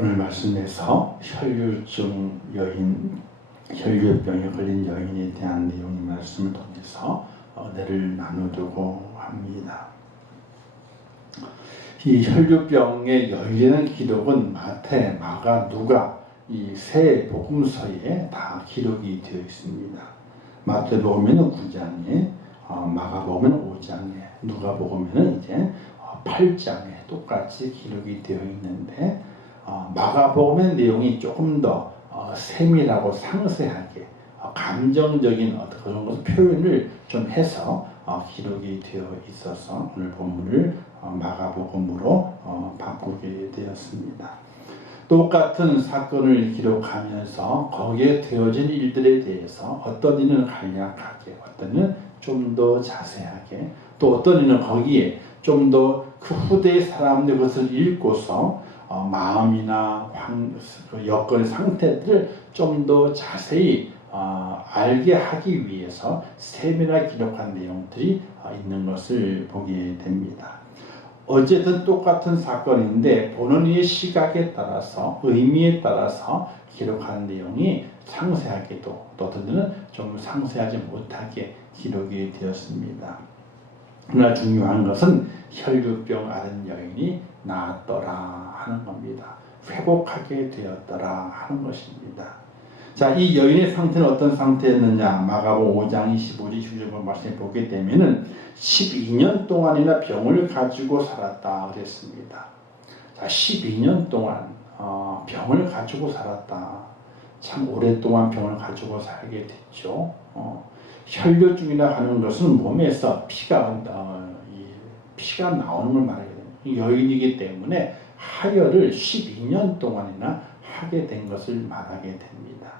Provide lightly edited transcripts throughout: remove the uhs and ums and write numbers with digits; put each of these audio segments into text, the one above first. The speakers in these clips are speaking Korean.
오늘 말씀에서 혈류증 여인, 혈류병에 걸린 여인에 대한 내용의 말씀을 통해서 은혜를 나누려고 합니다. 이 혈류병에 열리는 기록은 마태, 마가, 누가 이 세 복음서에 다 기록이 되어 있습니다. 마태복음에는 9장에, 마가복음에는 5장에, 누가복음에는 이제 8장에 똑같이 기록이 되어 있는데 마가복음의 내용이 조금 더 세밀하고 상세하게 감정적인 그런 것을 표현을 좀 해서 기록이 되어 있어서 오늘 본문을 마가복음으로 바꾸게 되었습니다. 똑같은 사건을 기록하면서 거기에 되어진 일들에 대해서 어떤 이는 간략하게, 어떤 이는 좀 더 자세하게, 또 어떤 이는 거기에 좀 더 그 후대의 사람들 것을 읽고서 마음이나 여건의 상태들을 좀 더 자세히 알게 하기 위해서 세밀하게 기록한 내용들이 있는 것을 보게 됩니다. 어쨌든 똑같은 사건인데 보는 이의 시각에 따라서 의미에 따라서 기록한 내용이 상세하게도 또 어떤 데는 좀 상세하지 못하게 기록이 되었습니다. 그러나 중요한 것은 혈류병 앓은 여인이 나았더라 하는 겁니다. 회복하게 되었더라 하는 것입니다. 자, 이 여인의 상태는 어떤 상태였느냐? 마가복음 5장 25절 26절 말씀에 보게 되면은 12년 동안이나 병을 가지고 살았다 그랬습니다. 자, 12년 동안 병을 가지고 살았다. 참 오랫동안 병을 가지고 살게 됐죠. 혈류증이라 하는 것은 몸에서 피가 나오는 걸 말하게 됩니다. 여인이기 때문에 하혈을 12년 동안이나 하게 된 것을 말하게 됩니다.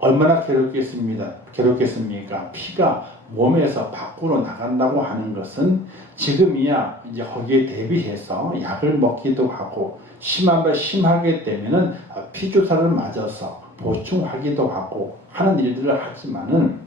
얼마나 괴롭겠습니까? 피가 몸에서 밖으로 나간다고 하는 것은 지금이야 이제 거기에 대비해서 약을 먹기도 하고 심하게 되면은 피주사를 맞아서 보충하기도 하고 하는 일들을 하지만은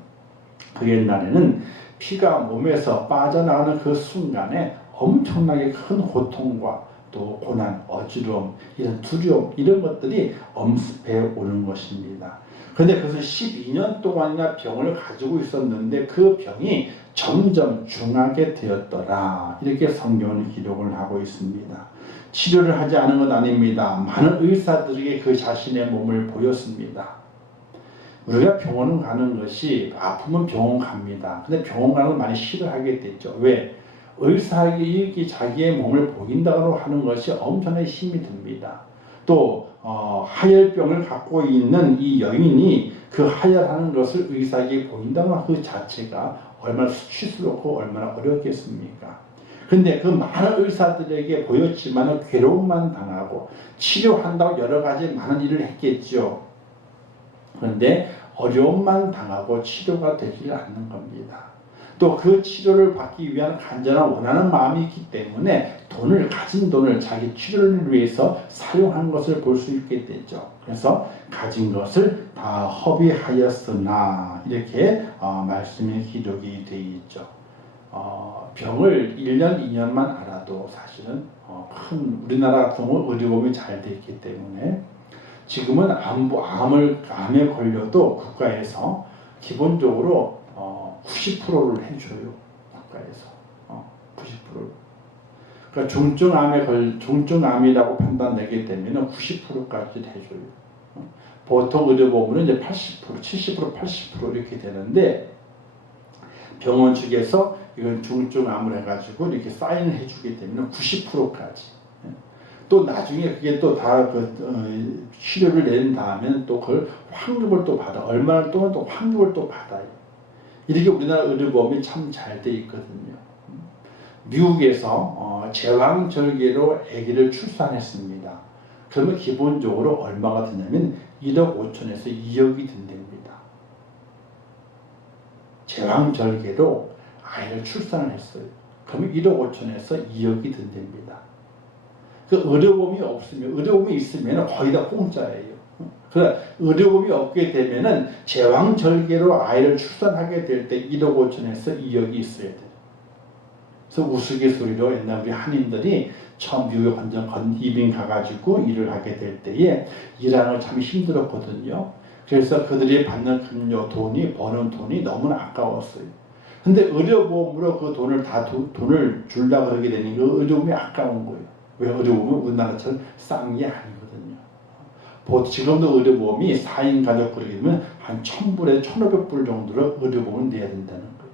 그 옛날에는 피가 몸에서 빠져나가는 그 순간에 엄청나게 큰 고통과 또 고난, 어지러움, 이런 두려움 이런 것들이 엄습해 오는 것입니다. 그런데 그것을 12년 동안이나 병을 가지고 있었는데 그 병이 점점 중하게 되었더라. 이렇게 성경은 기록을 하고 있습니다. 치료를 하지 않은 건 아닙니다. 많은 의사들에게 그 자신의 몸을 보였습니다. 우리가 병원 가는 것이 아프면 병원 갑니다. 근데 병원 가는 걸 많이 싫어하게 됐죠. 왜? 의사에게 자기의 몸을 보인다고 하는 것이 엄청나게 힘이 듭니다. 또 하혈병을 갖고 있는 이 여인이 그 하혈하는 것을 의사에게 보인다는 그 자체가 얼마나 수치스럽고 얼마나 어렵겠습니까? 근데 그 많은 의사들에게 보였지만 괴로움만 당하고 치료한다고 여러 가지 많은 일을 했겠죠. 그런데 어려움만 당하고 치료가 되지 않는 겁니다. 또 그 치료를 받기 위한 간절한 원하는 마음이 있기 때문에 가진 돈을 자기 치료를 위해서 사용한 것을 볼 수 있게 되죠. 그래서 가진 것을 다 허비하였으나 이렇게 말씀에 기록이 되어 있죠. 병을 1년, 2년만 알아도 사실은 우리나라 같은 경우 의료보험이 잘 되어 있기 때문에 지금은 암에 걸려도 국가에서 기본적으로 90%를 해줘요. 국가에서 90%를. 그러니까 중증암이라고 판단되게 되면 90%까지 해줘요. 보통 의료보험은 이제 80%, 70%, 80% 이렇게 되는데 병원 측에서 이건 중증암을 해가지고 이렇게 사인을 해주게 되면 90%까지. 또 나중에 그게 또 다 치료를 낸 다음에는 또 그걸 환급을 또 받아. 얼마나 동안 또 환급을 또 받아요. 이렇게 우리나라 의료보험이 참 잘 돼 있거든요. 미국에서 제왕절개로 아기를 출산했습니다. 그러면 기본적으로 얼마가 드냐면 1억 5천에서 2억이 든답니다. 제왕절개로 아이를 출산을 했어요. 그러면 1억 5천에서 2억이 든답니다. 그 의료보험이 있으면 거의 다 공짜예요. 그러나 의료보험이 없게 되면은 제왕절개로 아이를 출산하게 될 때 1억 5천에서 2억이 있어야 돼요. 그래서 우스갯소리로 옛날 우리 한인들이 처음 미국에 이민 가가지고 일을 하게 될 때에 일하는 걸 참 힘들었거든요. 그래서 그들이 받는 급료 버는 돈이 너무나 아까웠어요. 근데 의료보험으로 그 돈을 돈을 주려고 그러게 되는 그 의료보험이 아까운 거예요. 왜 의료보험은 우리나라처럼 싼 게 아니거든요. 지금도 의료보험이 4인 가족 그러게 되면 한 1,000불에 1,500불 정도로 의료보험을 내야 된다는 거예요.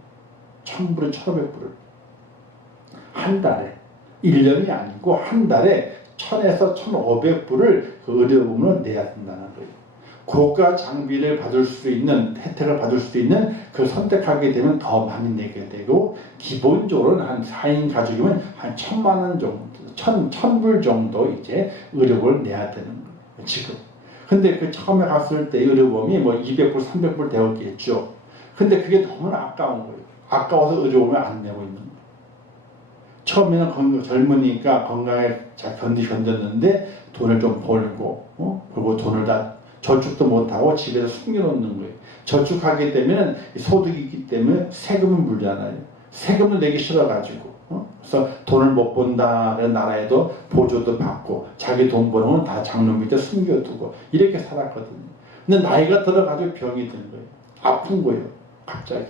1,000불에 1,500불을. 한 달에. 1년이 아니고 한 달에 1,000에서 1,500불을 그 의료보험을 내야 된다는 거예요. 고가 장비를 받을 수 있는, 혜택을 받을 수 있는 그 선택하게 되면 더 많이 내게 되고, 기본적으로는 한 4인 가족이면 한 1,000만 원 정도, 1,000불 정도 이제 의료보험을 내야 되는 거예요. 지금. 근데 그 처음에 갔을 때 의료보험이 뭐 200불, 300불 되었겠죠. 근데 그게 너무나 아까운 거예요. 아까워서 의료보험을 안 내고 있는 거예요. 처음에는 젊으니까 건강에 잘 견뎠는데 돈을 좀 벌고, 그리고 돈을 다 저축도 못하고 집에서 숨겨놓는 거예요. 저축하게 되면 소득이 있기 때문에 세금을 물잖아요. 세금을 내기 싫어가지고. 그래서 돈을 못 번다. 나라에도 보조도 받고 자기 돈 버는 다 장롱 밑에 숨겨두고 이렇게 살았거든요. 근데 나이가 들어가지고 병이 든 거예요. 아픈 거예요. 갑자기.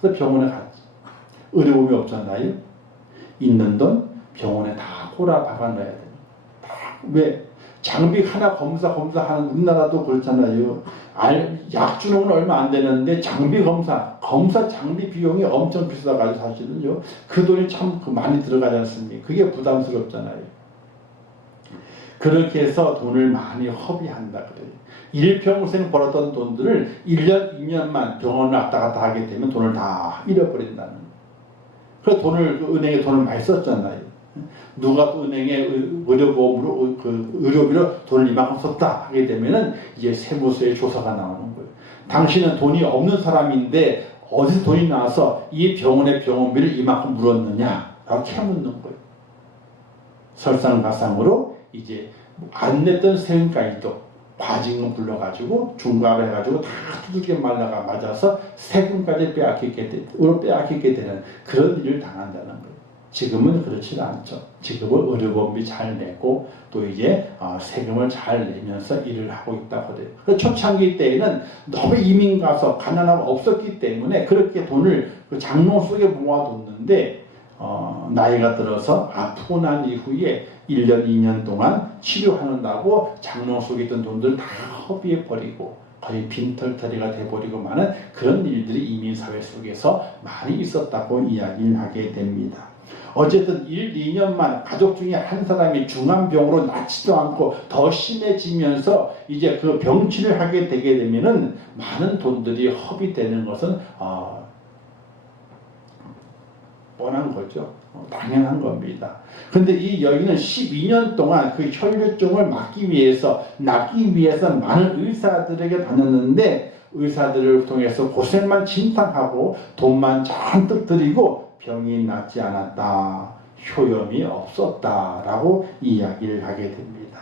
그래서 병원에 갔지. 의료보험이 없잖아요. 있는 돈 병원에 다 꼬라박아 넣어야 돼요. 왜? 장비 하나 검사하는 우리나라도 그렇잖아요. 약 주는 건 얼마 안 되는데 장비 검사 장비 비용이 엄청 비싸가지고 사실은요. 그 돈이 참 많이 들어가지 않습니까? 그게 부담스럽잖아요. 그렇게 해서 돈을 많이 허비한다 그래요. 일평생 벌었던 돈들을 1년, 2년만 병원을 왔다 갔다 하게 되면 돈을 다 잃어버린다는 거예요. 그래서 은행에 돈을 많이 썼잖아요. 누가 또 은행에 의료보험으로 의료비로 돈을 이만큼 썼다 하게 되면은 이제 세무서에 조사가 나오는 거예요. 당신은 돈이 없는 사람인데 어디서 돈이 나와서 이 병원의 병원비를 이만큼 물었느냐? 라고 캐묻는 거예요. 설상가상으로 이제 안 냈던 세금까지도 과징금 불러가지고 중과를 해가지고 다 두들겨 맞아서 세금까지 빼앗기게 되는 그런 일을 당한다는 거예요. 지금은 그렇지 않죠. 지금은 의료보험비 잘 내고 또 이제 세금을 잘 내면서 일을 하고 있다고 그래요. 초창기 때에는 너무 이민 가서 가난함이 없었기 때문에 그렇게 돈을 장롱 속에 모아뒀는데 나이가 들어서 아프고 난 이후에 1년, 2년 동안 치료하는다고 장롱 속에 있던 돈들 다 허비해버리고 거의 빈털터리가 돼버리고 많은 그런 일들이 이민사회 속에서 많이 있었다고 이야기를 하게 됩니다. 어쨌든 1, 2년만 가족 중에 한 사람이 중환병으로 낫지도 않고 더 심해지면서 이제 그 병치를 하게 되게 되면은 많은 돈들이 허비되는 것은 뻔한 거죠. 당연한 겁니다. 근데 이 여인은 12년 동안 그 혈류증을 낫기 위해서 많은 의사들에게 다녔는데 의사들을 통해서 고생만 진탕하고 돈만 잔뜩 들이고 병이 낫지 않았다. 효염이 없었다라고 이야기를 하게 됩니다.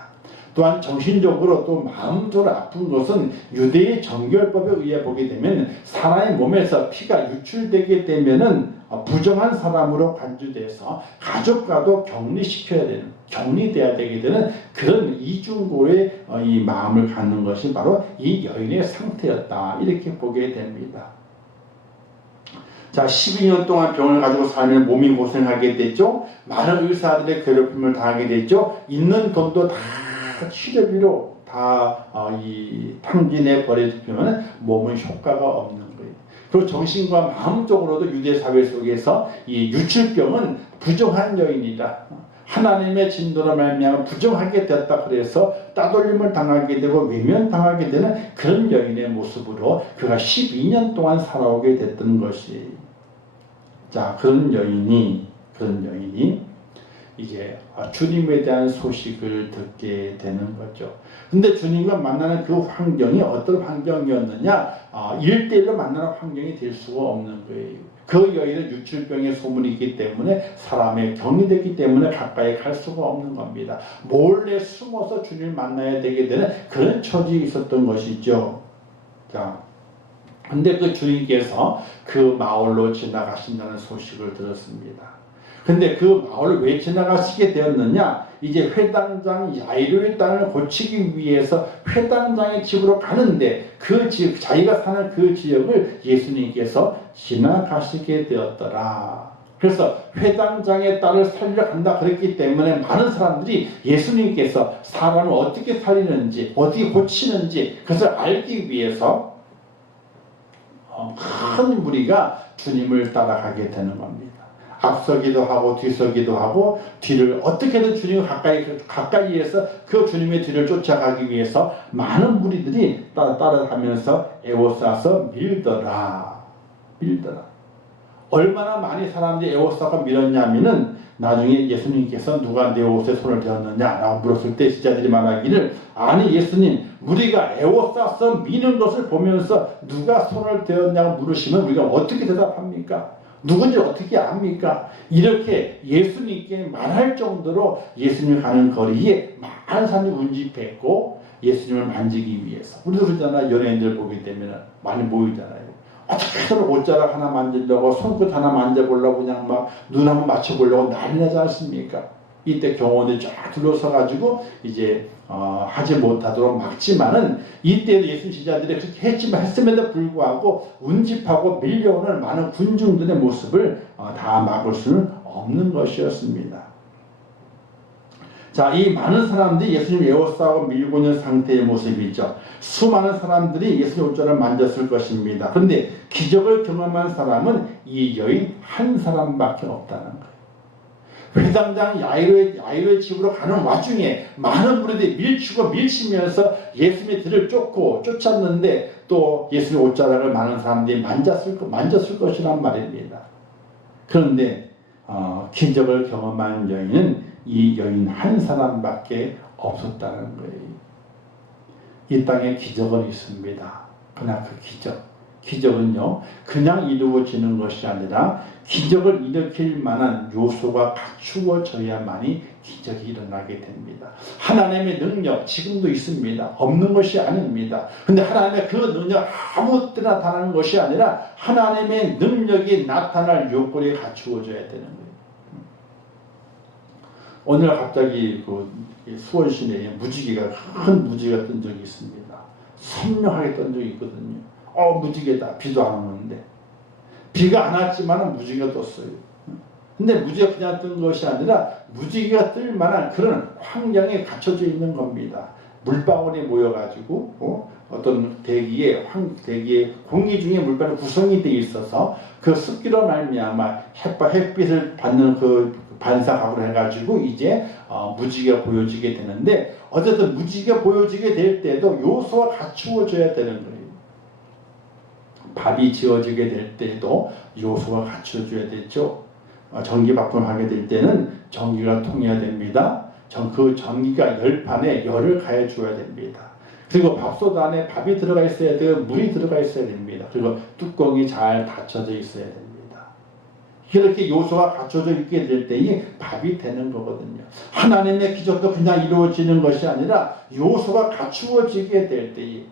또한 정신적으로 또 마음적으로 아픈 것은 유대의 정결법에 의해 보게 되면 사람의 몸에서 피가 유출되게 되면은 부정한 사람으로 간주돼서 가족과도 격리돼야 되게 되는 그런 이중고의 이 마음을 갖는 것이 바로 이 여인의 상태였다. 이렇게 보게 됩니다. 자, 12년 동안 병을 가지고 사는 몸이 고생하게 됐죠. 많은 의사들의 괴롭힘을 당하게 됐죠. 있는 돈도 다 치료비로 다 탕진해 버리면 몸은 효과가 없는 거예요. 그리고 정신과 마음적으로도 유대 사회 속에서 이 유출병은 부정한 여인이다. 하나님의 진도로 말미암아 부정하게 됐다. 그래서 따돌림을 당하게 되고 외면당하게 되는 그런 여인의 모습으로 그가 12년 동안 살아오게 됐던 것이. 자, 그런 여인이 이제 주님에 대한 소식을 듣게 되는 거죠. 근데 주님과 만나는 그 환경이 어떤 환경이었느냐? 1대1로 만나는 환경이 될 수가 없는 거예요. 그 여인은 유출병의 소문이 있기 때문에 사람의 격리되기 때문에 가까이 갈 수가 없는 겁니다. 몰래 숨어서 주님을 만나야 되게 되는 그런 처지에 있었던 것이죠. 자, 근데 그 주님께서 그 마을로 지나가신다는 소식을 들었습니다. 근데 그 마을을 왜 지나가시게 되었느냐? 이제 회당장 야이로의 땅을 고치기 위해서 회당장의 집으로 가는데 그 집, 자기가 사는 그 지역을 예수님께서 지나가시게 되었더라. 그래서 회당장의 딸을 살리러 간다 그랬기 때문에 많은 사람들이 예수님께서 사람을 어떻게 살리는지, 어떻게 고치는지 그것을 알기 위해서 큰 무리가 주님을 따라가게 되는 겁니다. 앞서기도 하고 뒤서기도 하고 뒤를 어떻게든 주님을 가까이에서 그 주님의 뒤를 쫓아가기 위해서 많은 무리들이 따라가면서 에워싸서 밀더라. 얼마나 많이 사람들이 에워싸고 밀었냐면은 나중에 예수님께서 누가 내 옷에 손을 대었느냐라고 물었을 때 제자들이 말하기를 아니 예수님 우리가 에워싸서 미는 것을 보면서 누가 손을 대었냐고 물으시면 우리가 어떻게 대답합니까? 누군지 어떻게 압니까? 이렇게 예수님께 말할 정도로 예수님이 가는 거리에 많은 사람들이 운집했고 예수님을 만지기 위해서 우리도 그러잖아요. 연예인들 보게 되면 많이 모이잖아요. 어떻게든 옷자락 하나 만지려고 손끝 하나 만져보려고 그냥 막 눈 한번 맞춰보려고 난리 나지 않습니까? 이때 경호원들이 쫙 둘러서가지고 이제 하지 못하도록 막지만은 이때도 예수 지자들이 그렇게 했음에도 불구하고 운집하고 밀려오는 많은 군중들의 모습을 다 막을 수는 없는 것이었습니다. 자, 이 많은 사람들이 예수님 에워싸고 밀고 있는 상태의 모습이죠. 수많은 사람들이 예수님 옷자락을 만졌을 것입니다. 그런데 기적을 경험한 사람은 이 여인 한 사람밖에 없다는 거예요. 회당장 야이로의 집으로 가는 와중에 많은 무리들이 밀치면서 예수님의 뒤를 쫓았는데 또 예수님의 옷자락을 많은 사람들이 만졌을 것이란 말입니다. 그런데 기적을 경험한 여인은 이 여인 한 사람밖에 없었다는 거예요. 이 땅에 기적은 있습니다. 그러나 그 기적은요 그냥 이루어지는 것이 아니라 기적을 일으킬 만한 요소가 갖추어져야만이 기적이 일어나게 됩니다. 하나님의 능력 지금도 있습니다. 없는 것이 아닙니다. 근데 하나님의 그 능력 아무 때나 나타나는 것이 아니라 하나님의 능력이 나타날 요건이 갖추어져야 되는 거예요. 오늘 갑자기 그 수원 시내에 큰 무지개가 뜬 적이 있습니다. 선명하게 뜬 적이 있거든요. 무지개다. 비도 안 오는데. 비가 안 왔지만 무지개가 떴어요. 근데 무지개가 그냥 뜬 것이 아니라 무지개가 뜰 만한 그런 환경에 갖춰져 있는 겁니다. 물방울이 모여가지고 어떤 대기에 공기 중에 물방울이 구성이 되어 있어서 그 습기로 말미암아 햇빛을 받는 그 반사각으로 해가지고 이제 무지개가 보여지게 되는데 어쨌든 무지개가 보여지게 될 때도 요소가 갖추어져야 되는 거예요. 밥이 지어지게 될 때도 요소가 갖춰져야 되죠. 전기밥을 하게 될 때는 전기가 통해야 됩니다. 그 전기가 열판에 열을 가해 줘야 됩니다. 그리고 밥솥 안에 밥이 들어가 있어야 되고 물이 들어가 있어야 됩니다. 그리고 뚜껑이 잘 닫혀져 있어야 됩니다. 이렇게 요소가 갖춰져 있게 될 때에 밥이 되는 거거든요. 하나님의 기적도 그냥 이루어지는 것이 아니라 요소가 갖추어지게 될 때에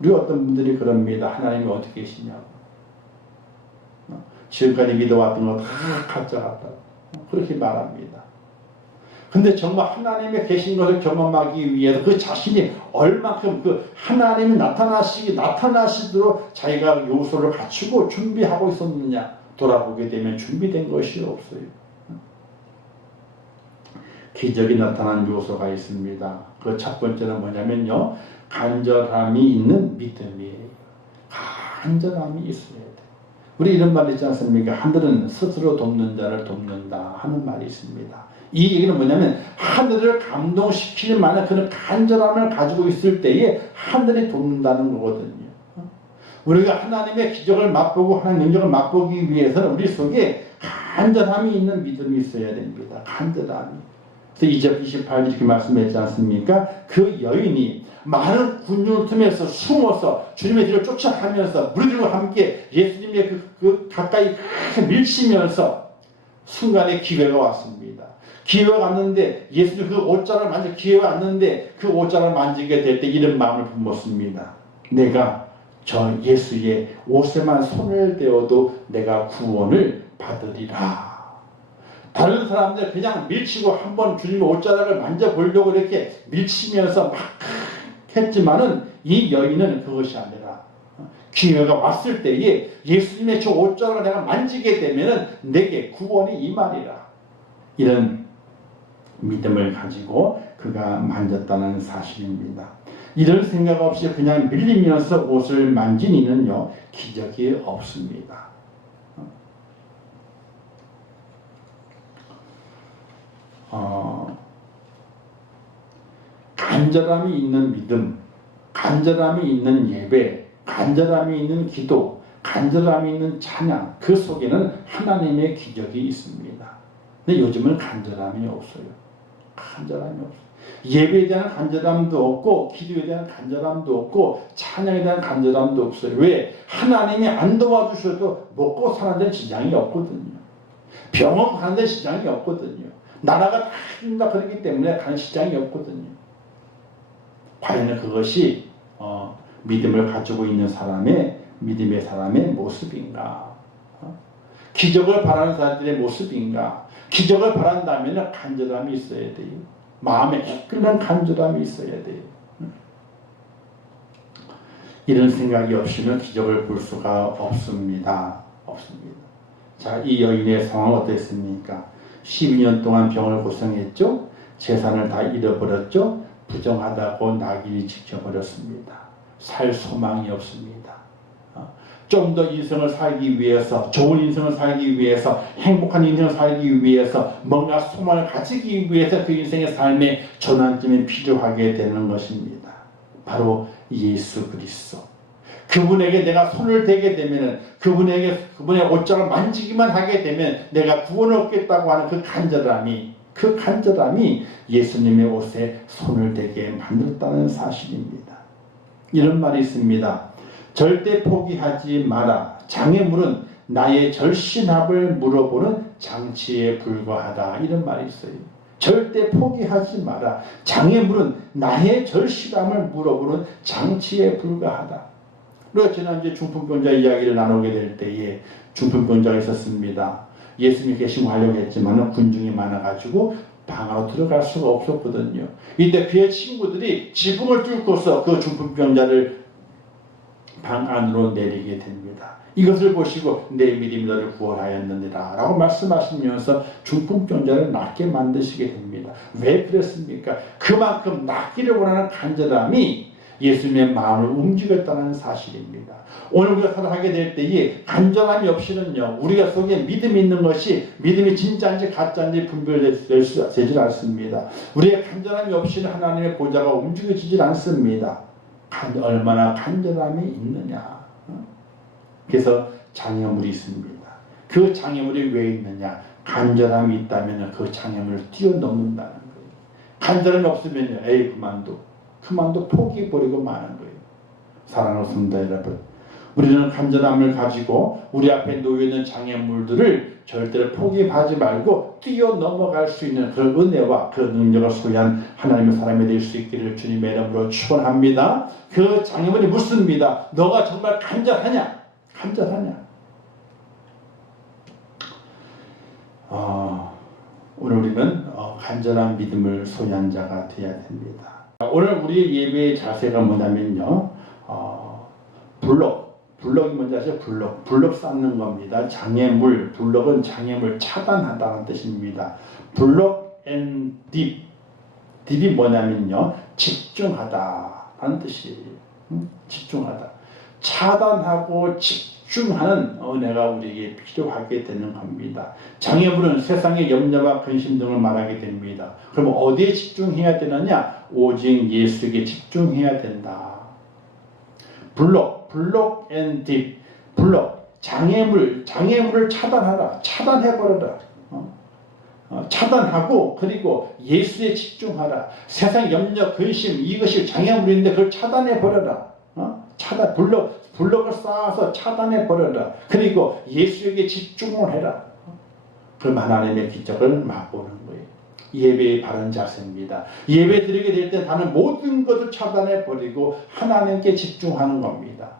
우리 어떤 분들이 그럽니다. 하나님이 어떻게 계시냐고. 지금까지 믿어왔던 거 다 가짜 같다. 그렇게 말합니다. 근데 정말 하나님의 계신 것을 경험하기 위해서 그 자신이 얼만큼 그 하나님이 나타나시도록 자기가 요소를 갖추고 준비하고 있었느냐 돌아보게 되면 준비된 것이 없어요. 기적이 나타난 요소가 있습니다. 그 첫 번째는 뭐냐면요. 간절함이 있는 믿음이에요. 간절함이 있어야 돼요. 우리 이런 말 있지 않습니까? 하늘은 스스로 돕는 자를 돕는다 하는 말이 있습니다. 이 얘기는 뭐냐면 하늘을 감동시킬 만한 그런 간절함을 가지고 있을 때에 하늘이 돕는다는 거거든요. 우리가 하나님의 기적을 맛보고 하나님의 능력을 맛보기 위해서는 우리 속에 간절함이 있는 믿음이 있어야 됩니다. 간절함이. 그래서 2절 28절 이렇게 말씀했지 않습니까? 그 여인이 많은 군중 틈에서 숨어서 주님의 뒤를 쫓아가면서 무리들과 함께 예수님의 그 가까이 밀치면서 순간에 기회가 왔습니다. 기회가 왔는데 예수님 그 옷자락을 만질 기회가 왔는데 그 옷자락을 만지게 될 때 이런 마음을 품었습니다. 내가 저 예수의 옷에만 손을 대어도 내가 구원을 받으리라. 다른 사람들 그냥 밀치고 한번 주님의 옷자락을 만져보려고 이렇게 밀치면서 막 했지만은 이 여인은 그것이 아니라 기회가 왔을 때에 예수님의 저 옷자락을 내가 만지게 되면은 내게 구원이 임하리라. 이런 믿음을 가지고 그가 만졌다는 사실입니다. 이런 생각 없이 그냥 밀리면서 옷을 만진 이는요, 기적이 없습니다. 간절함이 있는 믿음, 간절함이 있는 예배, 간절함이 있는 기도, 간절함이 있는 찬양, 그 속에는 하나님의 기적이 있습니다. 근데 요즘은 간절함이 없어요. 간절함이 없어요. 예배에 대한 간절함도 없고, 기도에 대한 간절함도 없고, 찬양에 대한 간절함도 없어요. 왜? 하나님이 안 도와주셔도 먹고 사는 데는 지장이 없거든요. 병원 가는 데 지장이 없거든요. 나라가 다 힘들다 그렇기 때문에 가는 시장이 없거든요. 과연 그것이 믿음을 가지고 있는 사람의 믿음의 사람의 모습인가? 기적을 바라는 사람들의 모습인가? 기적을 바란다면 간절함이 있어야 돼요. 마음에 이끌는 간절함이 있어야 돼요. 이런 생각이 없이는 기적을 볼 수가 없습니다. 없습니다. 자, 이 여인의 상황은 어땠습니까? 12년 동안 병을 고생했죠. 재산을 다 잃어버렸죠. 부정하다고 낙인이 찍혀버렸습니다. 살 소망이 없습니다. 좀 더 인생을 살기 위해서, 좋은 인생을 살기 위해서, 행복한 인생을 살기 위해서, 뭔가 소망을 가지기 위해서 그 인생의 삶의 전환점이 필요하게 되는 것입니다. 바로 예수 그리스도. 그분에게 내가 손을 대게 되면, 그분의 옷장을 만지기만 하게 되면 내가 구원을 얻겠다고 하는 그 간절함이 예수님의 옷에 손을 대게 만들었다는 사실입니다. 이런 말이 있습니다. 절대 포기하지 마라. 장애물은 나의 절신합을 물어보는 장치에 불과하다. 이런 말이 있어요. 절대 포기하지 마라. 장애물은 나의 절실함을 물어보는 장치에 불과하다. 우리가 지난주에 중풍병자 이야기를 나누게 될 때에 중풍병자가 있었습니다. 예수님이 계시고 하려고 했지만 군중이 많아가지고 방 안으로 들어갈 수가 없었거든요. 이때 그의 친구들이 지붕을 뚫고서 그 중풍병자를 방 안으로 내리게 됩니다. 이것을 보시고 내 믿음이 너를 구원하였느니라 라고 말씀하시면서 중풍병자를 낫게 만드시게 됩니다. 왜 그랬습니까? 그만큼 낫기를 원하는 간절함이 예수님의 마음을 움직였다는 사실입니다. 오늘 우리가 살아가게 될 때에 간절함이 없이는요, 우리가 속에 믿음이 있는 것이 믿음이 진짜인지 가짜인지 분별되질 않습니다. 우리의 간절함이 없이는 하나님의 보좌가 움직여지질 않습니다. 얼마나 간절함이 있느냐. 그래서 장애물이 있습니다. 그 장애물이 왜 있느냐? 간절함이 있다면 그 장애물을 뛰어넘는다는 거예요. 간절함이 없으면요, 에이 그만둬 포기해버리고 마는 거예요. 사랑하는 성도 여러분, 우리는 간절함을 가지고 우리 앞에 놓여있는 장애물들을 절대로 포기하지 말고 뛰어넘어갈 수 있는 그 은혜와 그 능력을 소유한 하나님의 사람이 될 수 있기를 주님의 이름으로 축원합니다. 그 장애물이 묻습니다. 너가 정말 간절하냐? 오늘 우리는 간절한 믿음을 소유한 자가 되어야 됩니다. 오늘 우리의 예배의 자세가 뭐냐면요, 블럭이 뭔지 아세요? 블럭 쌓는 겁니다. 장애물, 블럭은 장애물 차단하다는 뜻입니다. 블럭 앤 딥이 뭐냐면요, 집중하다라는 뜻이에요. 집중하다. 차단하고 집중하는 은혜가 우리에게 필요하게 되는 겁니다. 장애물은 세상의 염려와 근심 등을 말하게 됩니다. 그럼 어디에 집중해야 되느냐? 오직 예수에게 집중해야 된다. 블록 앤 딥. 장애물을 차단하라. 차단해버려라. 차단하고 그리고 예수에 집중하라. 세상 염려, 근심 이것이 장애물인데 그걸 차단해버려라. 블록을 쌓아서 차단해버려라. 그리고 예수에게 집중을 해라. 그럼 하나님의 기적을 맛보는 거예요. 예배의 바른 자세입니다. 예배 드리게 될 때 다른 모든 것을 차단해버리고 하나님께 집중하는 겁니다.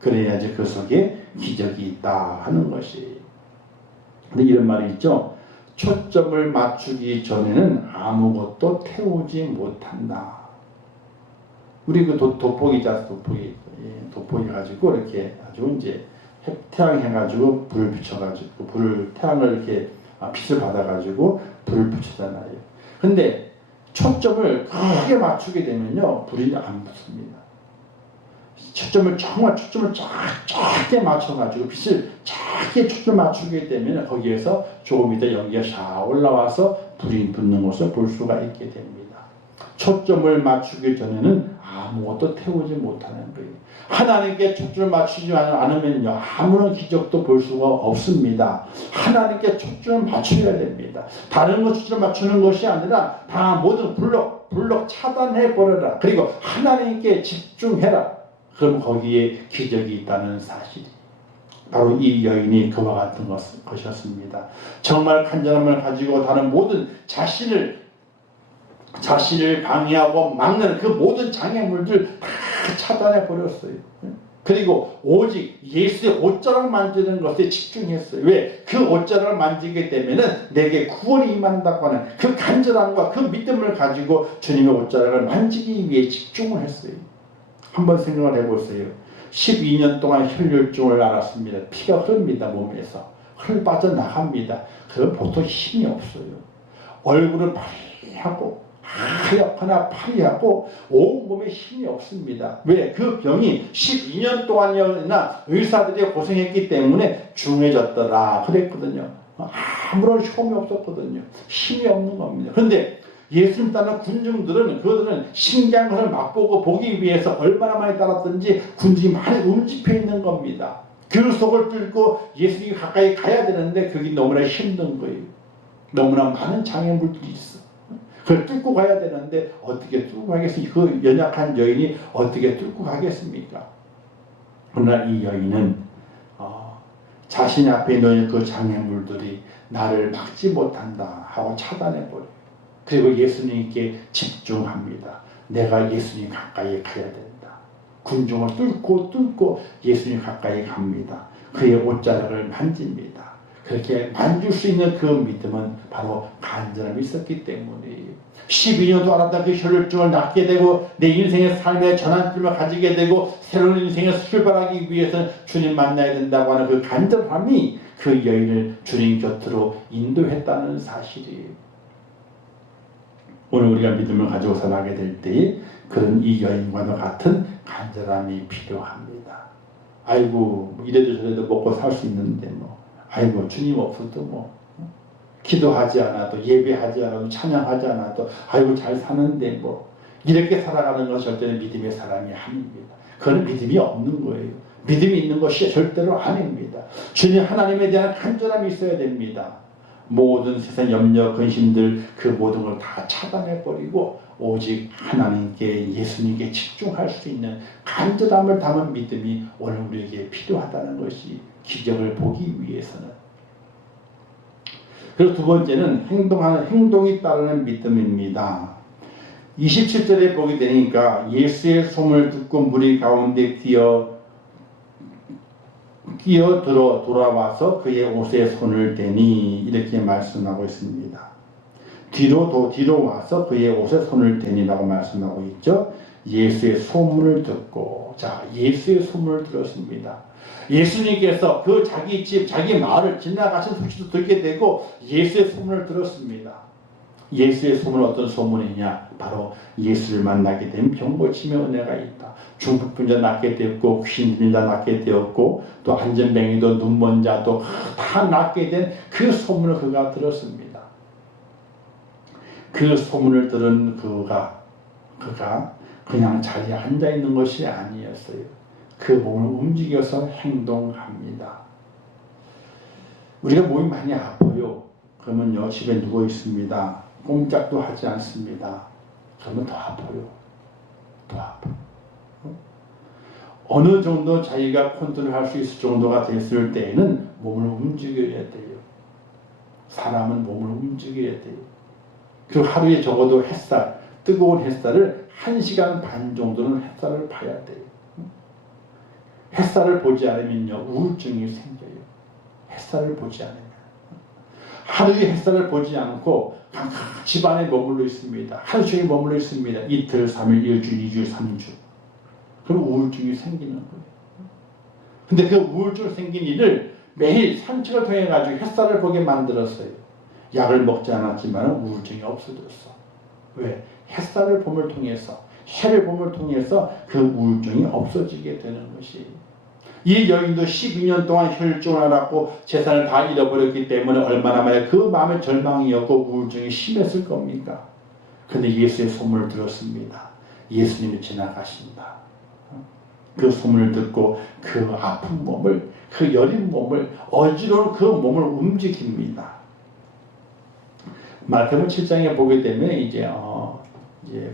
그래야지 그 속에 기적이 있다 하는 것이. 근데 이런 말이 있죠. 초점을 맞추기 전에는 아무것도 태우지 못한다. 우리 그 돋보기자 돋보기 가지고 이렇게 아주 이제 태양 해가지고 불을 비춰가지고 태양을 이렇게 빛을 받아가지고 불을 붙이잖아요. 근데 초점을 크게 맞추게 되면요 불이 안 붙습니다. 초점을 작게 맞춰가지고 빛을 작게 초점 맞추게 되면 거기에서 조금 이따 연기가 샤 올라와서 불이 붙는 것을 볼 수가 있게 됩니다. 초점을 맞추기 전에는 아무것도 태우지 못하는 거예요. 하나님께 초점을 맞추지 않으면요 아무런 기적도 볼 수가 없습니다. 하나님께 초점을 맞춰야 됩니다. 다른 것 초점 맞추는 것이 아니라 다 모든 블록 차단해 버려라. 그리고 하나님께 집중해라. 그럼 거기에 기적이 있다는 사실이 바로 이 여인이 그와 같은 것이었습니다. 정말 간절함을 가지고 다른 모든 자신을 방해하고 막는 그 모든 장애물들 다 차단해 버렸어요. 그리고 오직 예수의 옷자락을 만지는 것에 집중했어요. 왜? 그 옷자락을 만지게 되면은 내게 구원이 임한다고 하는 그 간절함과 그 믿음을 가지고 주님의 옷자락을 만지기 위해 집중을 했어요. 한번 생각을 해보세요. 12년 동안 혈혈증을 앓았습니다. 피가 흐릅니다. 몸에서 흘 빠져나갑니다. 그럼 보통 힘이 없어요. 얼굴은 하얗거나 파리하고 온몸에 힘이 없습니다. 왜? 그 병이 12년 동안이나 의사들이 고생했기 때문에 중해졌더라 그랬거든요. 아무런 효험이 없었거든요. 힘이 없는 겁니다. 그런데 예수님 따르는 군중들은 그들은 신기한 것을 맛보고 보기 위해서 얼마나 많이 따랐든지 군중이 많이 움집해 있는 겁니다. 그 속을 뚫고 예수님이 가까이 가야 되는데 그게 너무나 힘든 거예요. 너무나 많은 장애물들이 있어. 그걸 뚫고 가야 되는데 어떻게 뚫고 가겠습니까? 그 연약한 여인이 어떻게 뚫고 가겠습니까? 그러나 이 여인은 자신 앞에 놓인 그 장애물들이 나를 막지 못한다 하고 차단해버려요. 그리고 예수님께 집중합니다. 내가 예수님 가까이 가야 된다. 군중을 뚫고 예수님 가까이 갑니다. 그의 옷자락을 만집니다. 그렇게 만질 수 있는 그 믿음은 바로 간절함이 있었기 때문이에요. 12년도 앓았던 그 혈혈증을 낫게 되고 내 인생의 삶의 전환점을 가지게 되고 새로운 인생을 출발하기 위해서는 주님 만나야 된다고 하는 그 간절함이 그 여인을 주님 곁으로 인도했다는 사실이에요. 오늘 우리가 믿음을 가지고 살아가게 될 때에 그런 이 여인과도 같은 간절함이 필요합니다. 아이고 이래도 저래도 먹고 살 수 있는데 아이고 주님 없어도 기도하지 않아도 예배하지 않아도 찬양하지 않아도 아이고 잘 사는데 이렇게 살아가는 것은 절대로 믿음의 사람이 아닙니다. 그건 믿음이 없는 거예요. 믿음이 있는 것이 절대로 아닙니다. 주님 하나님에 대한 간절함이 있어야 됩니다. 모든 세상 염려, 근심들 그 모든 걸 다 차단해버리고 오직 하나님께 예수님께 집중할 수 있는 간절함을 담은 믿음이 오늘 우리에게 필요하다는 것이 기적을 보기 위해서는. 그리고 두 번째는 행동이 따르는 믿음입니다. 27절에 보게 되니까 예수의 소문을 듣고 무리 가운데 끼어들어 돌아와서 그의 옷에 손을 대니 이렇게 말씀하고 있습니다. 뒤로 와서 그의 옷에 손을 대니라고 말씀하고 있죠. 예수의 소문을 듣고 예수의 소문을 들었습니다. 예수님께서 그 자기 집 자기 마을을 지나가신 소식도 듣게 되고 예수의 소문을 들었습니다. 예수의 소문은 어떤 소문이냐? 바로 예수를 만나게 된 병고침의 은혜가 있다. 중풍병자 낫게 되었고 귀신 들린 자 낫게 되었고 또 안전뱅이도 눈먼 자도 다 낫게 된 그 소문을 그가 들었습니다. 그 소문을 들은 그가 그냥 자리에 앉아 있는 것이 아니었어요. 그 몸을 움직여서 행동합니다. 우리가 몸이 많이 아파요. 그러면요 집에 누워 있습니다. 꼼짝도 하지 않습니다. 그러면 더 아파요. 어느 정도 자기가 컨트롤할 수 있을 정도가 됐을 때에는 몸을 움직여야 돼요. 사람은 몸을 움직여야 돼요. 그 하루에 적어도 뜨거운 햇살을 1시간 반 정도는 햇살을 봐야 돼요. 햇살을 보지 않으면요 우울증이 생겨요. 햇살을 보지 않으면 하루의 햇살을 보지 않고 집안에 머물러 있습니다. 하루 종일 머물러 있습니다. 이틀, 3일, 1주, 2주, 3주. 그럼 우울증이 생기는 거예요. 근데 그 우울증 생긴 일을 매일 산책을 통해 가지고 햇살을 보게 만들었어요. 약을 먹지 않았지만 우울증이 없어졌어. 왜? 햇살을 봄을 통해서, 해를 봄을 통해서 그 우울증이 없어지게 되는 것이. 이 여인도 12년 동안 혈증을 앓았고 재산을 다 잃어버렸기 때문에 얼마나 만에 그 마음의 절망이었고 우울증이 심했을 겁니까? 근데 예수의 소문을 들었습니다. 예수님이 지나가신다. 그 소문을 듣고 그 아픈 몸을, 그 여린 몸을, 어지러운 그 몸을 움직입니다. 마태복음 7장에 보게 되면 이제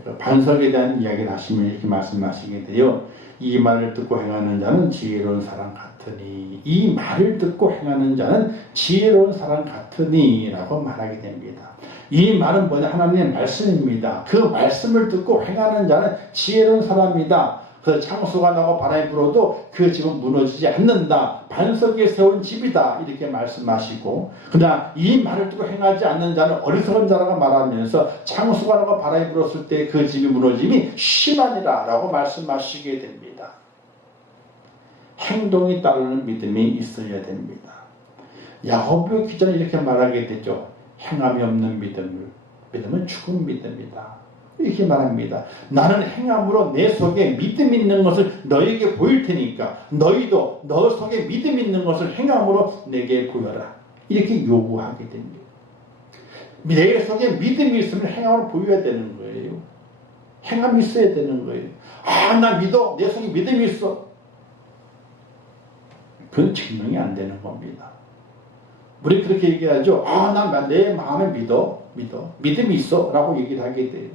그 반석에 대한 이야기를 하시면 이렇게 말씀하시게 돼요. 이 말을 듣고 행하는 자는 지혜로운 사람 같으니, 이 말을 듣고 행하는 자는 지혜로운 사람 같으니 라고 말하게 됩니다. 이 말은 뭐냐? 하나님의 말씀입니다. 그 말씀을 듣고 행하는 자는 지혜로운 사람이다. 그 창수가 나고 바람이 불어도 그 집은 무너지지 않는다. 반석 위에 세운 집이다. 이렇게 말씀하시고, 그러나 이 말을 듣고 행하지 않는 자는 어리석은 자라고 말하면서 창수가 나고 바람이 불었을 때 그 집이 무너짐이 심하니라 라고 말씀하시게 됩니다. 행동이 따르는 믿음이 있어야 됩니다. 야고보 기자는 이렇게 말하게 되죠. 행함이 없는 믿음은 죽은 믿음이다. 이렇게 말합니다. 나는 행함으로 내 속에 믿음 있는 것을 너에게 보일 테니까 너희도 너 속에 믿음 있는 것을 행함으로 내게 보여라. 이렇게 요구하게 됩니다. 내 속에 믿음이 있으면 행함을 보여야 되는 거예요. 행함이 있어야 되는 거예요. 아, 나 믿어. 내 속에 믿음이 있어. 그건 증명이 안 되는 겁니다. 우리 그렇게 얘기하죠. 아, 난 내 마음에 믿어. 믿음이 있어. 라고 얘기를 하게 돼요.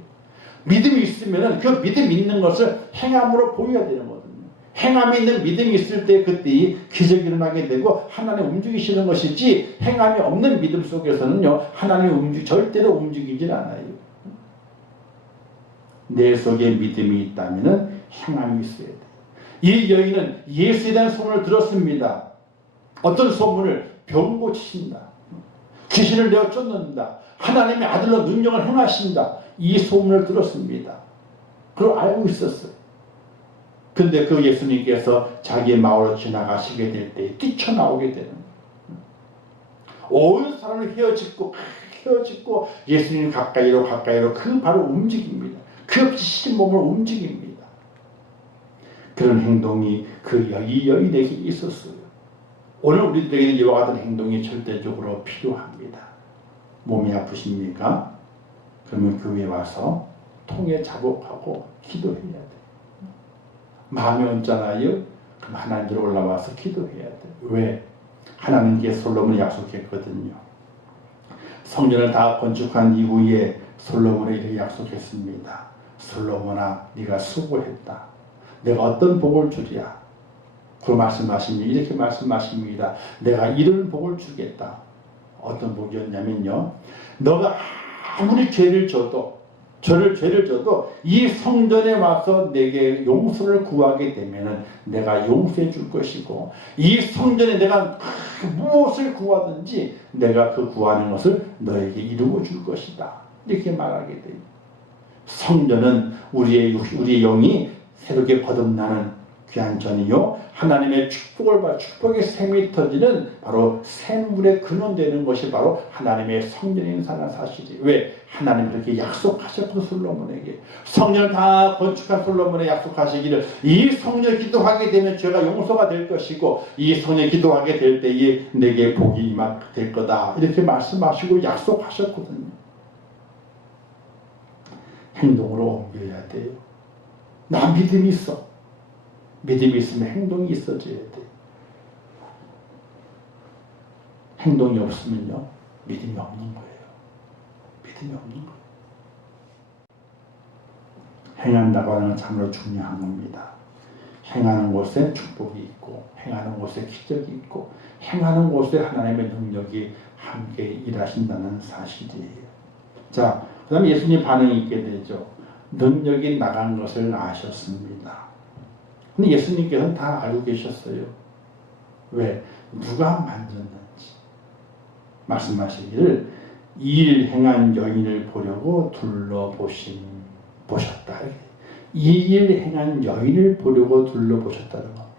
믿음이 있으면 그 믿음 있는 것을 행함으로 보여야 되는 거거든요. 행함이 있는 믿음이 있을 때 그때 기적이 일어나게 되고 하나님 움직이시는 것이지, 행함이 없는 믿음 속에서는요, 하나님이 절대로 움직이질 않아요. 내 속에 믿음이 있다면 행함이 있어야 돼요. 이 여인은 예수에 대한 소문을 들었습니다. 어떤 소문을? 병 고치신다. 귀신을 내어 쫓는다. 하나님의 아들로 능력을 행하신다. 이 소문을 들었습니다. 그걸 알고 있었어요. 근데 그 예수님께서 자기의 마을로 지나가시게 될 때 뛰쳐나오게 되는 거예요. 온 사람을 헤어짓고 예수님 가까이로 그 바로 움직입니다. 그 피신 몸을 움직입니다. 그런 행동이 이 여인에게 있었어요. 오늘 우리들에게는 이와 같은 행동이 절대적으로 필요합니다. 몸이 아프십니까? 그러면 교회에 와서 통에 자복하고 기도해야 돼요. 마음이 언짢아요? 그럼 하나님께로 올라와서 기도해야 돼요. 왜? 하나님께 솔로몬이 약속했거든요. 성전을 다 건축한 이후에 솔로몬에게 이렇게 약속했습니다. 솔로몬아, 네가 수고했다. 내가 어떤 복을 주랴? 그 말씀하십니다. 이렇게 말씀하십니다. 내가 이런 복을 주겠다. 어떤 복이었냐면요, 너가 아무리 죄를 져도 이 성전에 와서 내게 용서를 구하게 되면은 내가 용서해 줄 것이고, 이 성전에 내가 무엇을 구하든지 내가 그 구하는 것을 너에게 이루어 줄 것이다. 이렇게 말하게 돼요. 성전은 우리의 영이 새롭게 거듭나는 귀한 전이요, 하나님의 축복의 샘이 터지는 바로 샘물의 근원되는 것이 바로 하나님의 성전인 사실이. 왜? 하나님 그렇게 약속하셨고, 솔로몬에게 성전을 다 건축한 솔로몬에 약속하시기를 이 성전을 기도하게 되면 죄가 용서가 될 것이고, 이 성전을 기도하게 될 때에 내게 복이 임할 거다. 이렇게 말씀하시고 약속하셨거든요. 행동으로 옮겨야 돼요. 나 믿음이 있어. 믿음이 있으면 행동이 있어져야 돼요. 행동이 없으면요, 믿음이 없는 거예요. 믿음이 없는 거예요. 행한다고 하는 건 참으로 중요한 겁니다. 행하는 곳에 축복이 있고, 행하는 곳에 기적이 있고, 행하는 곳에 하나님의 능력이 함께 일하신다는 사실이에요. 자, 그 다음에 예수님 반응이 있게 되죠. 능력이 나간 것을 아셨습니다. 근데 예수님께서는 다 알고 계셨어요. 왜? 누가 만졌는지. 말씀하시기를 이 일 행한 여인을 보려고 보셨다. 이 일 행한 여인을 보려고 둘러보셨다는 겁니다.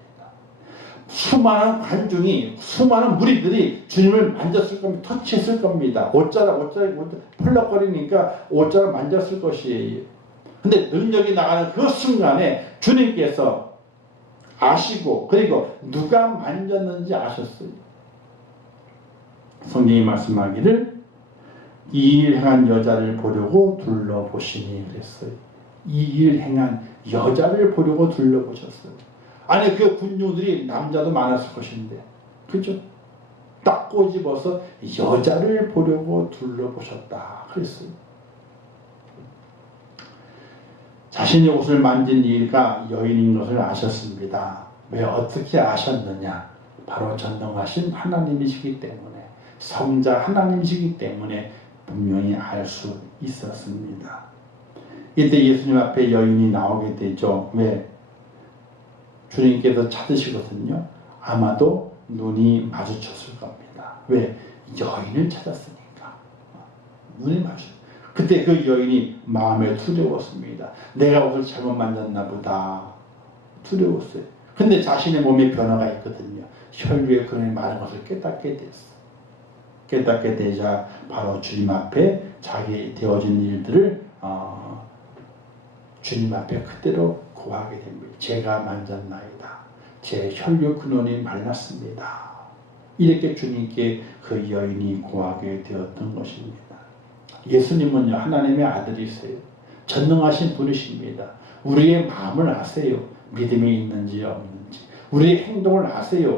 수많은 관중이, 수많은 무리들이 주님을 만졌을 겁니다. 터치했을 겁니다. 옷자락 펄럭거리니까 옷자락 만졌을 것이에요. 근데 능력이 나가는 그 순간에 주님께서 아시고, 그리고 누가 만졌는지 아셨어요. 성경이 말씀하기를 이 일 행한 여자를 보려고 둘러보시니 그랬어요. 이 일 행한 여자를 보려고 둘러보셨어요. 아니 그 군중들이 남자도 많았을 것인데, 그죠? 딱 꼬집어서 여자를 보려고 둘러보셨다 그랬어요. 자신의 옷을 만진 이가 여인인 것을 아셨습니다. 왜 어떻게 아셨느냐? 바로 전능하신 하나님이시기 때문에, 성자 하나님이시기 때문에 분명히 알 수 있었습니다. 이때 예수님 앞에 여인이 나오게 되죠. 왜? 주님께서 찾으시거든요. 아마도 눈이 마주쳤을 겁니다. 왜? 여인을 찾았으니까. 눈이 마주쳤어요. 그때 그 여인이 마음에 두려웠습니다. 내가 옷을 잘못 만졌나 보다. 두려웠어요. 근데 자신의 몸에 변화가 있거든요. 혈류의 근원이 많은 것을 깨닫게 됐어요. 깨닫게 되자 바로 주님 앞에 자기 되어진 일들을 주님 앞에 그대로 고하게 됩니다. 제가 만졌나이다. 제 혈류 근원이 말랐습니다. 이렇게 주님께 그 여인이 고하게 되었던 것입니다. 예수님은요, 하나님의 아들이세요. 전능하신 분이십니다. 우리의 마음을 아세요. 믿음이 있는지 없는지. 우리의 행동을 아세요.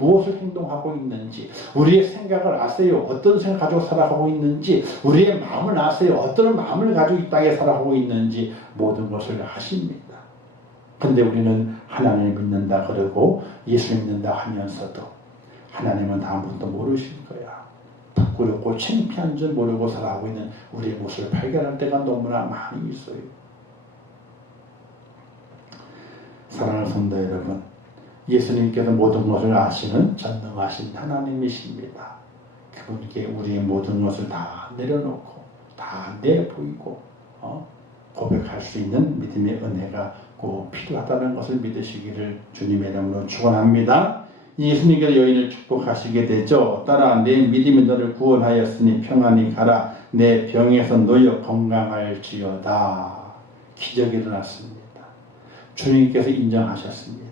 무엇을 행동하고 있는지. 우리의 생각을 아세요. 어떤 생각 가지고 살아가고 있는지. 우리의 마음을 아세요. 어떤 마음을 가지고 이 땅에 살아가고 있는지. 모든 것을 아십니다. 근데 우리는 하나님을 믿는다 그러고 예수 믿는다 하면서도 하나님은 아무것도 모르실 거야. 부끄럽고 창피한 줄 모르고 살아가고 있는 우리의 모습을 발견할 때가 너무나 많이 있어요. 사랑하는 성도 여러분, 예수님께서 모든 것을 아시는 전능하신 하나님이십니다. 그분께 우리의 모든 것을 다 내려놓고 다 내보이고 고백할 수 있는 믿음의 은혜가 꼭 필요하다는 것을 믿으시기를 주님의 이름으로 축원합니다. 예수님께서 여인을 축복하시게 되죠. 따라 내 믿음이 너를 구원하였으니 평안히 가라. 내 병에서 놓여 건강할지어다. 기적이 일어났습니다. 주님께서 인정하셨습니다.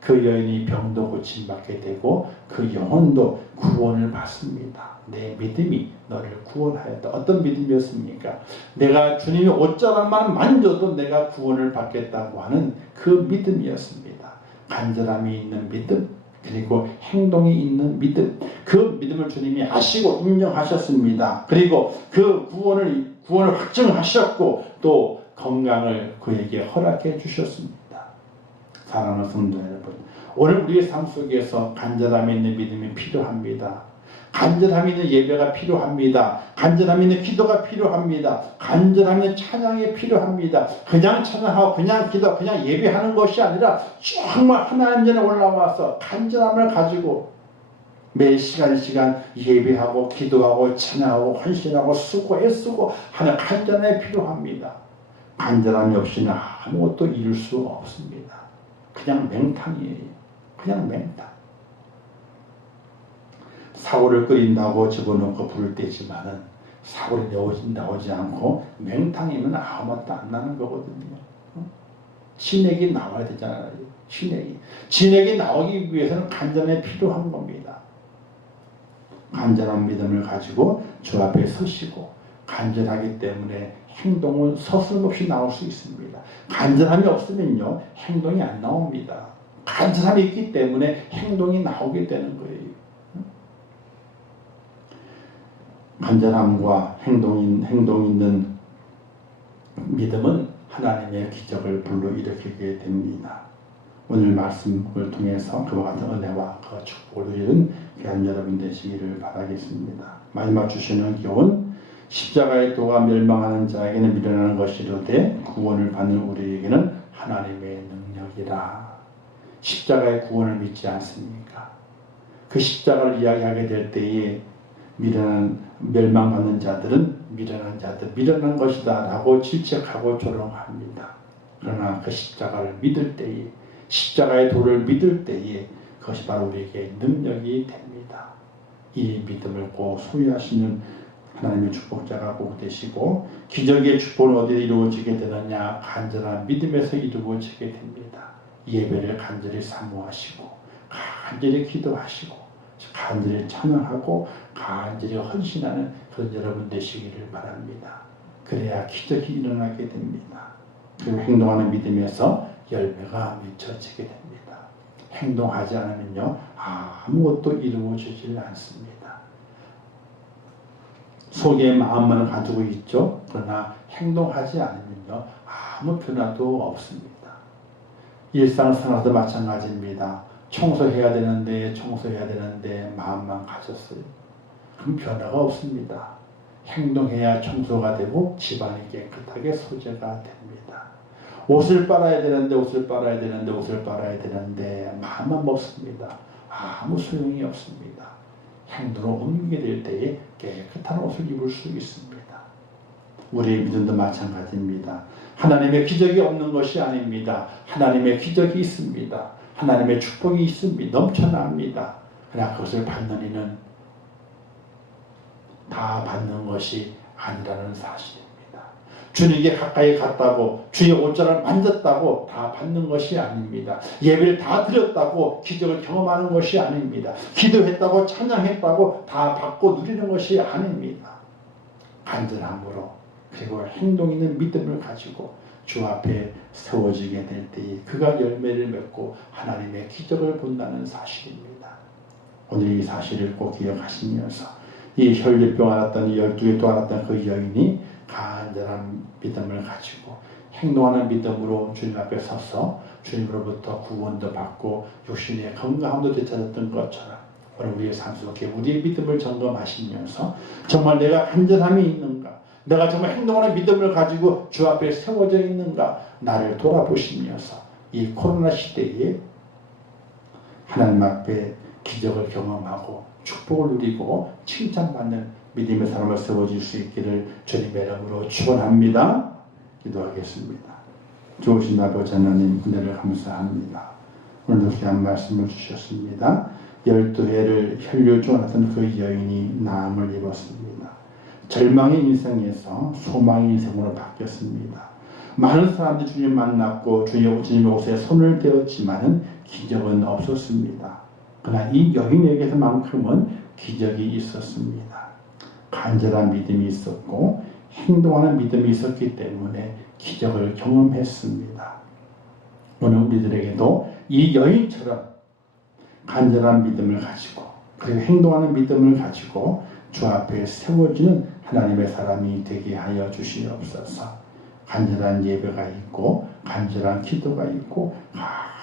그 여인이 병도 고침받게 되고 그 영혼도 구원을 받습니다. 내 믿음이 너를 구원하였다. 어떤 믿음이었습니까? 내가 주님의 옷자락만 만져도 내가 구원을 받겠다고 하는 그 믿음이었습니다. 간절함이 있는 믿음, 그리고 행동이 있는 믿음, 그 믿음을 주님이 아시고 인정하셨습니다. 그리고 그 구원을 확증하셨고 또 건강을 그에게 허락해 주셨습니다. 사랑하는 성도 여러분, 오늘 우리의 삶 속에서 간절함이 있는 믿음이 필요합니다. 간절함이 있는 예배가 필요합니다. 간절함이 있는 기도가 필요합니다. 간절함이 있는 찬양이 필요합니다. 그냥 찬양하고 그냥 기도, 그냥 예배하는 것이 아니라 정말 하나님 전에 올라와서 간절함을 가지고 매 시간 예배하고 기도하고 찬양하고 헌신하고 애쓰고 하는 간절함이 필요합니다. 간절함이 없이는 아무것도 이룰 수 없습니다. 그냥 맹탕이에요. 그냥 맹탕. 사고를 끓인다고 집어넣고 불을 떼지만은 사고를 나오지 않고 맹탕이면 아무 맛도 안 나는 거거든요. 진액이 나와야 되잖아요. 진액이 나오기 위해서는 간절함이 필요한 겁니다. 간절한 믿음을 가지고 주 앞에 서시고 간절하기 때문에 행동은 서슴없이 나올 수 있습니다. 간절함이 없으면요 행동이 안 나옵니다. 간절함이 있기 때문에 행동이 나오게 되는 거예요. 간절함과 행동 있는 믿음은 하나님의 기적을 불러일으키게 됩니다. 오늘 말씀을 통해서 그와 같은 은혜와 그 축복을 누리는 귀한 여러분 되시기를 바라겠습니다. 마지막 주시는 교훈, 십자가의 도가 멸망하는 자에게는 미련한 것이로되 구원을 받는 우리에게는 하나님의 능력이라. 십자가의 구원을 믿지 않습니까? 그 십자가를 이야기하게 될 때에 멸망받는 자들은 미련한 것이다 라고 질책하고 조롱합니다. 그러나 그 십자가를 믿을 때에, 십자가의 도를 믿을 때에 그것이 바로 우리에게 능력이 됩니다. 이 믿음을 꼭 소유하시는 하나님의 축복자가 꼭 되시고, 기적의 축복은 어디에 이루어지게 되느냐? 간절한 믿음에서 이루어지게 됩니다. 예배를 간절히 사모하시고 간절히 기도하시고 간절히 찬양하고 간절히 헌신하는 그런 여러분 되시기를 바랍니다. 그래야 기적이 일어나게 됩니다. 그리고 행동하는 믿음에서 열매가 맺혀지게 됩니다. 행동하지 않으면요 아무것도 이루어지질 않습니다. 속에 마음만 가지고 있죠. 그러나 행동하지 않으면요 아무 변화도 없습니다. 일상생활도 마찬가지입니다. 청소해야 되는데 마음만 가졌어요. 그럼 변화가 없습니다. 행동해야 청소가 되고 집안이 깨끗하게 소재가 됩니다. 옷을 빨아야 되는데 마음만 먹습니다. 아무 소용이 없습니다. 행동으로 옮기게 될 때에 깨끗한 옷을 입을 수 있습니다. 우리의 믿음도 마찬가지입니다. 하나님의 기적이 없는 것이 아닙니다. 하나님의 기적이 있습니다. 하나님의 축복이 있습니다. 넘쳐납니다. 그러나 그것을 받는 이는 다 받는 것이 아니라는 사실입니다. 주님께 가까이 갔다고, 주의 옷자를 만졌다고 다 받는 것이 아닙니다. 예배를 다 드렸다고 기적을 경험하는 것이 아닙니다. 기도했다고 찬양했다고 다 받고 누리는 것이 아닙니다. 간절함으로, 그리고 행동 있는 믿음을 가지고 주 앞에 세워지게 될 때에 그가 열매를 맺고 하나님의 기적을 본다는 사실입니다. 오늘 이 사실을 꼭 기억하시면서 이 혈류병 앓았던 12개 또 앓았던 그 여인이 간절한 믿음을 가지고 행동하는 믿음으로 주님 앞에 서서 주님으로부터 구원도 받고 육신의 건강함도 되찾았던 것처럼 오늘 우리의 삶 속에 우리의 믿음을 점검하시면서 정말 내가 간절함이 있는가, 내가 정말 행동하는 믿음을 가지고 주 앞에 세워져 있는가, 나를 돌아보시면서 이 코로나 시대에 하나님 앞에 기적을 경험하고 축복을 누리고 칭찬받는 믿음의 사람을 세워질 수 있기를 주님의 이름으로 축원합니다. 기도하겠습니다. 좋으신 아버지 하나님, 은혜를 감사합니다. 오늘도 귀한 말씀을 주셨습니다. 12해를 혈류증 앓았던 그 여인이 나음을 입었습니다. 절망의 인생에서 소망의 인생으로 바뀌었습니다. 많은 사람들이 주님 만났고 주님의 옷에 손을 대었지만은 기적은 없었습니다. 그러나 이 여인에게서만큼은 기적이 있었습니다. 간절한 믿음이 있었고 행동하는 믿음이 있었기 때문에 기적을 경험했습니다. 오늘 우리들에게도 이 여인처럼 간절한 믿음을 가지고 그리고 행동하는 믿음을 가지고 주 앞에 세워지는 하나님의 사람이 되게 하여 주시옵소서. 간절한 예배가 있고 간절한 기도가 있고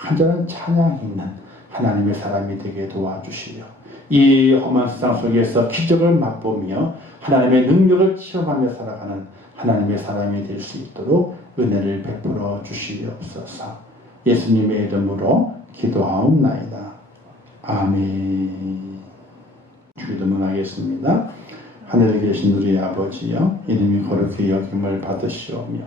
간절한 찬양이 있는 하나님의 사람이 되게 도와주시려 이 험한 세상 속에서 기적을 맛보며 하나님의 능력을 체험하며 살아가는 하나님의 사람이 될 수 있도록 은혜를 베풀어 주시옵소서. 예수님의 이름으로 기도하옵나이다. 아멘. 기도문하겠습니다. 하늘에 계신 우리 아버지여, 이름이 거룩히 여김을 받으시오며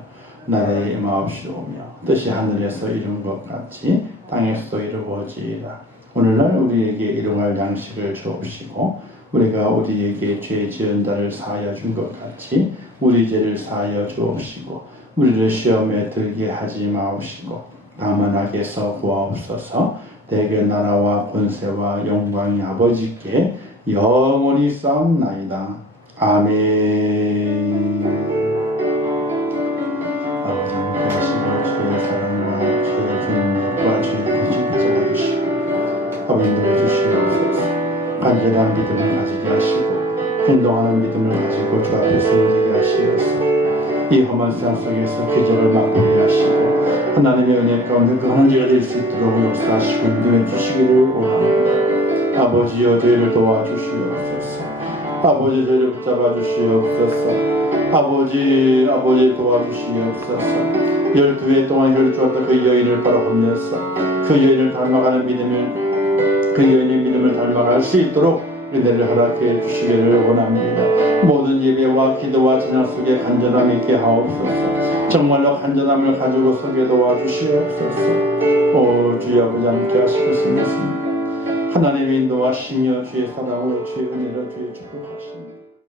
나라의 임하옵시오며 뜻이 하늘에서 이룬 것 같이 땅에서도 이루어지이다. 오늘날 우리에게 일용할 양식을 주옵시고 우리가 우리에게 죄 지은 자를 사하여 준 것 같이 우리 죄를 사하여 주옵시고 우리를 시험에 들게 하지 마옵시고 다만 악에서 구하옵소서. 대개 나라와 권세와 영광이 아버지께 영원히 싸움나이다. 아멘. 아버지는 그하시고 주의 사랑과 주의 긍휼과 주의 거룩을 주시고 아버지를 주시옵소서. 간절한 믿음을 가지게 하시고 행동하는 믿음을 가지고 주 앞에 세우게 하시옵소서. 이 험한 세상 속에서 기적을 맛보게 하시고 하나님의 은혜 가운데 그 하나님이 될 수 있도록 역사하시고 인도해 주시기를 원합니다. 아버지여 저희를 도와주시옵소서. 아버지 저희를 붙잡아 주시옵소서. 아버지 도와주시옵소서. 12해 동안 혈을 주었던 그 여인을 바라보면서 그 여인을 닮아가는 믿음을 그 여인의 믿음을 닮아갈 수 있도록 은혜를 허락해 주시기를 원합니다. 모든 예배와 기도와 찬양 속에 간절함 있게 하옵소서. 정말로 간절함을 가지고 서게 도와주시옵소서. 오 주여 아버지 함께 하시겠습니다. 하나님의 인도하시며 주의 사랑으로 주의 은혜로 주의 축복하시며